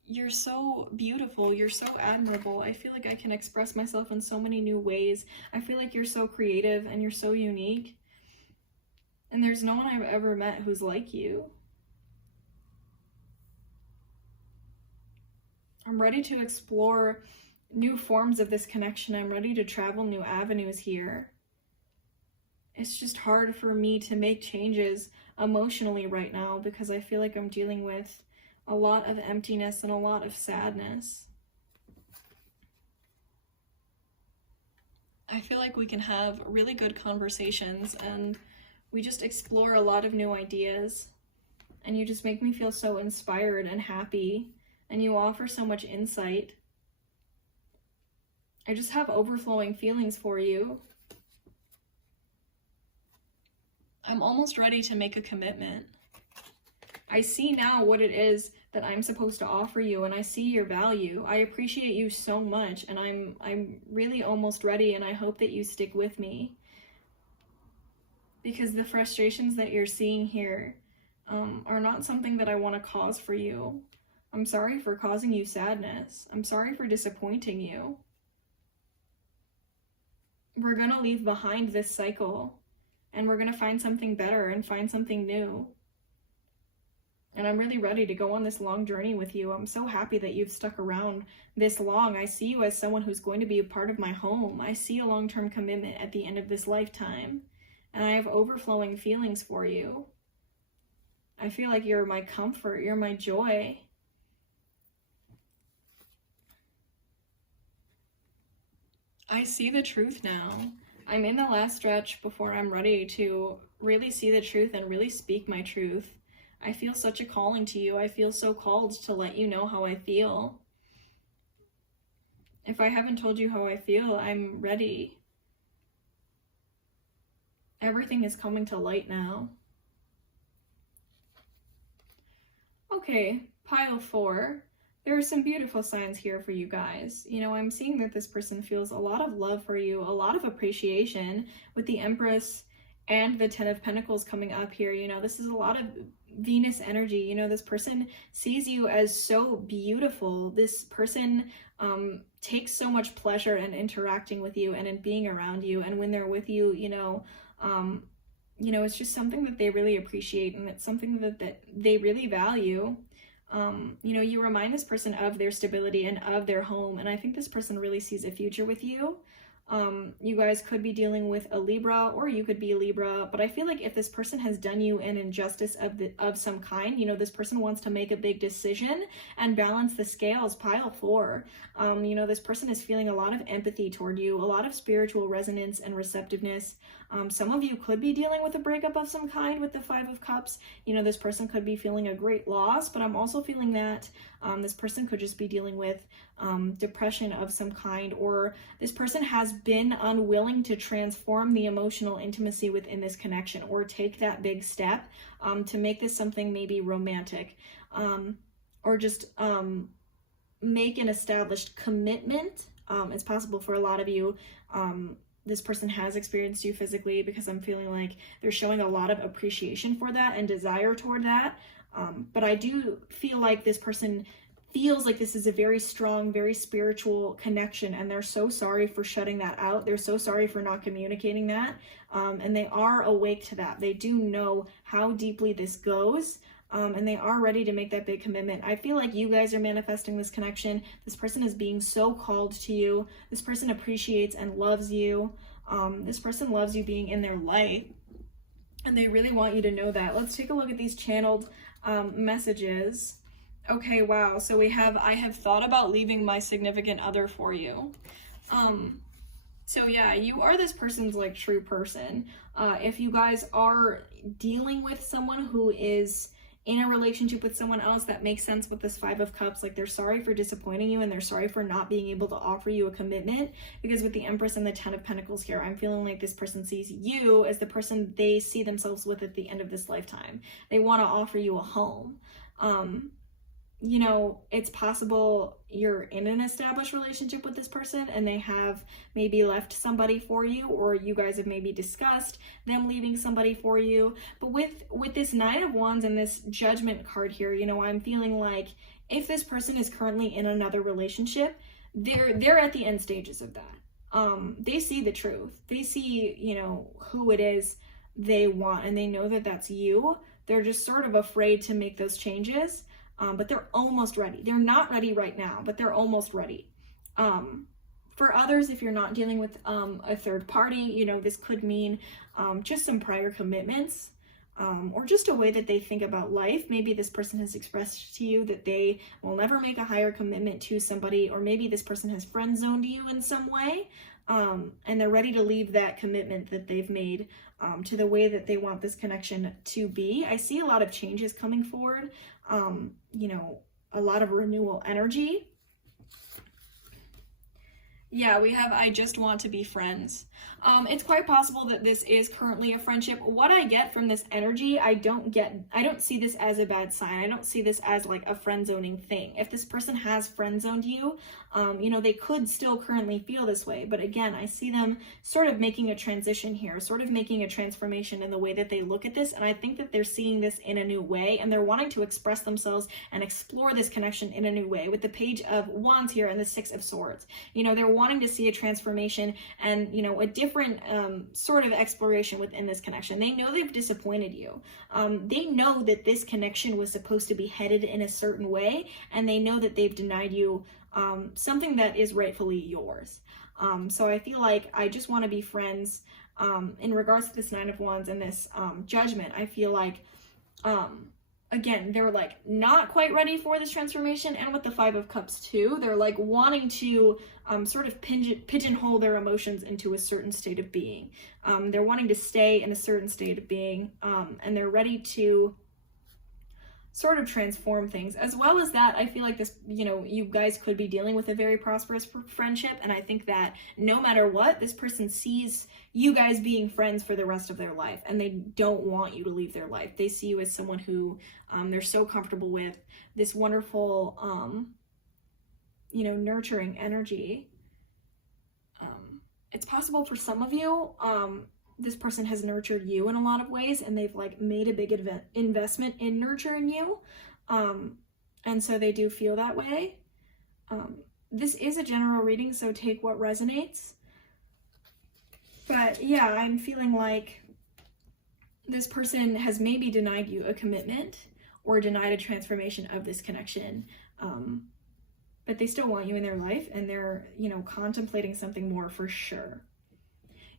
You're so beautiful. You're so admirable. I feel like I can express myself in so many new ways. I feel like you're so creative and you're so unique. And there's no one I've ever met who's like you. I'm ready to explore new forms of this connection. I'm ready to travel new avenues here. It's just hard for me to make changes emotionally right now because I feel like I'm dealing with a lot of emptiness and a lot of sadness. I feel like we can have really good conversations and we just explore a lot of new ideas, and you just make me feel so inspired and happy, and you offer so much insight. I just have overflowing feelings for you. I'm almost ready to make a commitment. I see now what it is that I'm supposed to offer you, and I see your value. I appreciate you so much, and I'm really almost ready, and I hope that you stick with me. Because the frustrations that you're seeing here are not something that I want to cause for you. I'm sorry for causing you sadness. I'm sorry for disappointing you. We're going to leave behind this cycle, and we're going to find something better and find something new. And I'm really ready to go on this long journey with you. I'm so happy that you've stuck around this long. I see you as someone who's going to be a part of my home. I see a long-term commitment at the end of this lifetime. And I have overflowing feelings for you. I feel like you're my comfort. You're my joy. I see the truth now. I'm in the last stretch before I'm ready to really see the truth and really speak my truth. I feel such a calling to you. I feel so called to let you know how I feel. If I haven't told you how I feel, I'm ready. Everything is coming to light now. Okay, pile 4. There are some beautiful signs here for you guys. You know, I'm seeing that this person feels a lot of love for you, a lot of appreciation with the Empress and the 10 of Pentacles coming up here. You know, this is a lot of Venus energy. You know, this person sees you as so beautiful. This person takes so much pleasure in interacting with you and in being around you. And when they're with you, you know, it's just something that they really appreciate, and it's something that they really value. You know, you remind this person of their stability and of their home, and I think this person really sees a future with you. You guys could be dealing with a Libra, or you could be a Libra, but I feel like if this person has done you an injustice of some kind, you know, this person wants to make a big decision and balance the scales. Pile 4. You know, this person is feeling a lot of empathy toward you, a lot of spiritual resonance and receptiveness. Some of you could be dealing with a breakup of some kind with the 5 of Cups. You know, this person could be feeling a great loss, but I'm also feeling that this person could just be dealing with depression of some kind, or this person has been unwilling to transform the emotional intimacy within this connection, or take that big step to make this something maybe romantic, or just make an established commitment. It's possible for a lot of you this person has experienced you physically, because I'm feeling like they're showing a lot of appreciation for that and desire toward that. But I do feel like this person feels like this is a very strong, very spiritual connection, and they're so sorry for shutting that out. They're so sorry for not communicating that, and they are awake to that. They do know how deeply this goes, and they are ready to make that big commitment. I feel like you guys are manifesting this connection. This person is being so called to you. This person appreciates and loves you. This person loves you being in their light, and they really want you to know that. Let's take a look at these channeled messages. Okay, wow. So we have, I have thought about leaving my significant other for you. So yeah, you are this person's like true person. If you guys are dealing with someone who is in a relationship with someone else, that makes sense with this Five of Cups. Like, they're sorry for disappointing you, and they're sorry for not being able to offer you a commitment, because with the Empress and the Ten of Pentacles here, I'm feeling like this person sees you as the person they see themselves with at the end of this lifetime. They want to offer you a home. You know, it's possible you're in an established relationship with this person and they have maybe left somebody for you, or you guys have maybe discussed them leaving somebody for you. But with this Nine of Wands and this Judgment card here, you know, I'm feeling like if this person is currently in another relationship, they're at the end stages of that. They see the truth. They see, you know, who it is they want, and they know that that's you. They're just sort of afraid to make those changes. But they're almost ready. They're not ready right now, but they're almost ready. For others, if you're not dealing with a third party, you know, this could mean just some prior commitments, or just a way that they think about life. Maybe this person has expressed to you that they will never make a higher commitment to somebody, or maybe this person has friend zoned you in some way, and they're ready to leave that commitment that they've made to the way that they want this connection to be. I see a lot of changes coming forward. You know, a lot of renewal energy. Yeah, we have I just want to be friends. It's quite possible that this is currently a friendship. What I get from this energy, I don't see this as a bad sign. I don't see this as like a friend zoning thing. If this person has friend zoned you, you know, they could still currently feel this way. But again, I see them sort of making a transition here, sort of making a transformation in the way that they look at this. And I think that they're seeing this in a new way, and they're wanting to express themselves and explore this connection in a new way. With the Page of Wands here and the Six of Swords, you know, they're wanting to see a transformation and, you know, a different sort of exploration within this connection. They know they've disappointed you. They know that this connection was supposed to be headed in a certain way, and they know that they've denied you something that is rightfully yours. So I feel like I just want to be friends. In regards to this Nine of Wands and this Judgment, I feel like again, they're like not quite ready for this transformation. And with the Five of Cups too, they're like wanting to sort of pigeonhole their emotions into a certain state of being. They're wanting to stay in a certain state of being, and they're ready to sort of transform things. As well as that, I feel like this, you know, you guys could be dealing with a very prosperous friendship, and I think that no matter what, this person sees you guys being friends for the rest of their life, and they don't want you to leave their life. They see you as someone who they're so comfortable with, this wonderful you know, nurturing energy. It's possible for some of you this person has nurtured you in a lot of ways, and they've like made a big investment in nurturing you, and so they do feel that way. This is a general reading, so take what resonates. But yeah, I'm feeling like this person has maybe denied you a commitment or denied a transformation of this connection, but they still want you in their life, and they're, you know, contemplating something more for sure.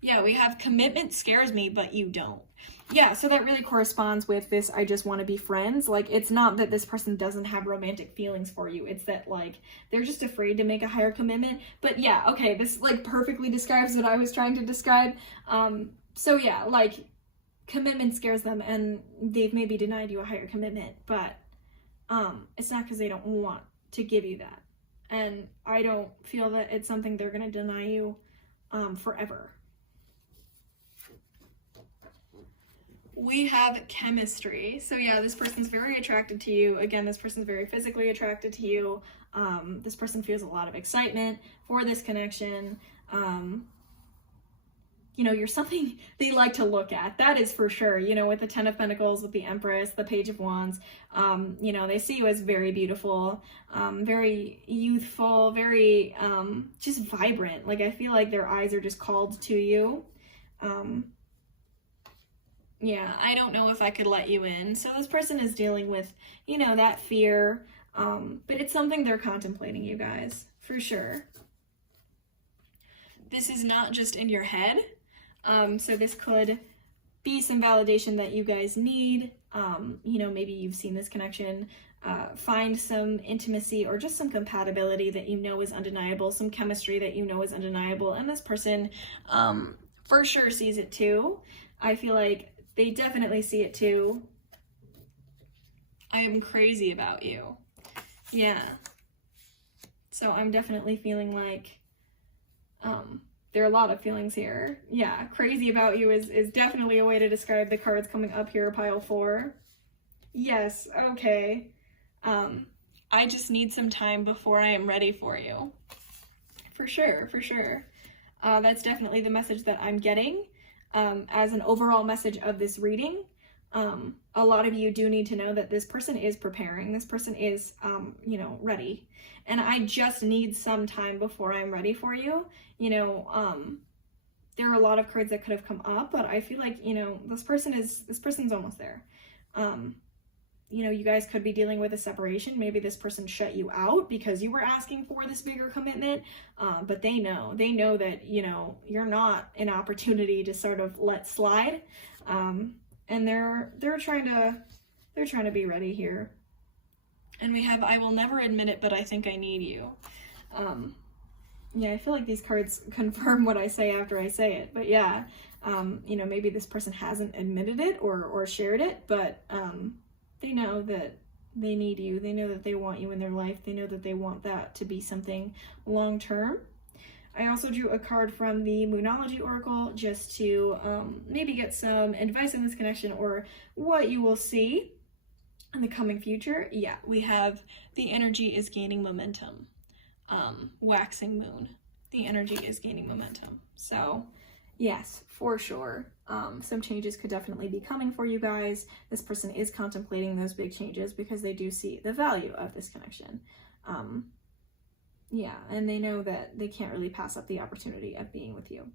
Yeah, we have commitment scares me, but you don't. Yeah, so that really corresponds with this I just want to be friends. Like, it's not that this person doesn't have romantic feelings for you. It's that, like, they're just afraid to make a higher commitment. But yeah, okay, this, like, perfectly describes what I was trying to describe. So yeah, like, commitment scares them, and they've maybe denied you a higher commitment. But it's not because they don't want to give you that. And I don't feel that it's something they're going to deny you forever. We have chemistry. So yeah, this person's very attracted to you. Again, this person's very physically attracted to you. This person feels a lot of excitement for this connection. you know, you're something they like to look at. That is for sure. You know, with the Ten of Pentacles, with the Empress, the Page of Wands, you know, they see you as very beautiful, very youthful, very just vibrant. Like, I feel like their eyes are just called to you. Yeah, I don't know if I could let you in. So this person is dealing with, you know, that fear, but it's something they're contemplating, you guys, for sure. This is not just in your head. So this could be some validation that you guys need. You know, maybe you've seen this connection, find some intimacy or just some compatibility that you know is undeniable, some chemistry that you know is undeniable, and this person for sure sees it too. I feel like they definitely see it too. I am crazy about you. Yeah. So I'm definitely feeling like there are a lot of feelings here. Yeah, crazy about you is definitely a way to describe the cards coming up here, pile 4. Yes, okay. I just need some time before I am ready for you. For sure, for sure. That's definitely the message that I'm getting. As an overall message of this reading, a lot of you do need to know that this person is preparing. This person is, you know, ready. And I just need some time before I'm ready for you. You know, there are a lot of cards that could have come up, but I feel like, you know, this person's almost there. You know, you guys could be dealing with a separation. Maybe this person shut you out because you were asking for this bigger commitment, but they know that, you know, you're not an opportunity to sort of let slide, and they're trying to be ready here. And we have, I will never admit it, but I think I need you. Yeah, I feel like these cards confirm what I say after I say it, but yeah, you know, maybe this person hasn't admitted it or shared it, but they know that they need you. They know that they want you in their life. They know that they want that to be something long term. I also drew a card from the Moonology Oracle just to maybe get some advice on this connection or what you will see in the coming future. Yeah, we have the energy is gaining momentum. Waxing moon. The energy is gaining momentum. So yes, for sure. Some changes could definitely be coming for you guys. This person is contemplating those big changes because they do see the value of this connection. Yeah, and they know that they can't really pass up the opportunity of being with you.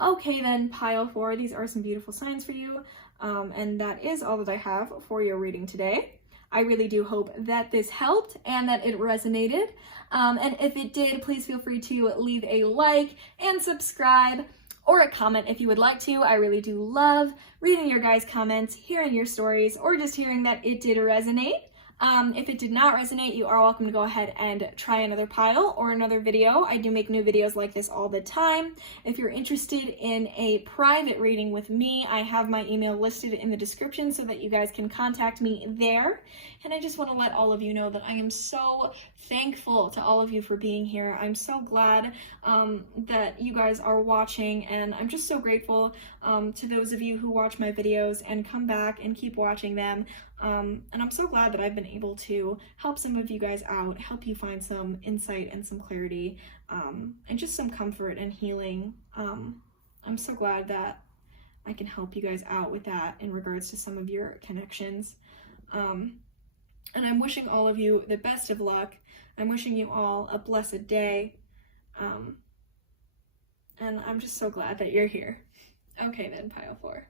Okay then, pile 4, these are some beautiful signs for you. And that is all that I have for your reading today. I really do hope that this helped and that it resonated. And if it did, please feel free to leave a like and subscribe or a comment if you would like to. I really do love reading your guys' comments, hearing your stories, or just hearing that it did resonate. If it did not resonate, you are welcome to go ahead and try another pile or another video. I do make new videos like this all the time. If you're interested in a private reading with me, I have my email listed in the description so that you guys can contact me there. And I just want to let all of you know that I am so thankful to all of you for being here. I'm so glad that you guys are watching, and I'm just so grateful to those of you who watch my videos and come back and keep watching them. And I'm so glad that I've been able to help some of you guys out, help you find some insight and some clarity, and just some comfort and healing. I'm so glad that I can help you guys out with that in regards to some of your connections. And I'm wishing all of you the best of luck. I'm wishing you all a blessed day. And I'm just so glad that you're here. Okay then, pile 4.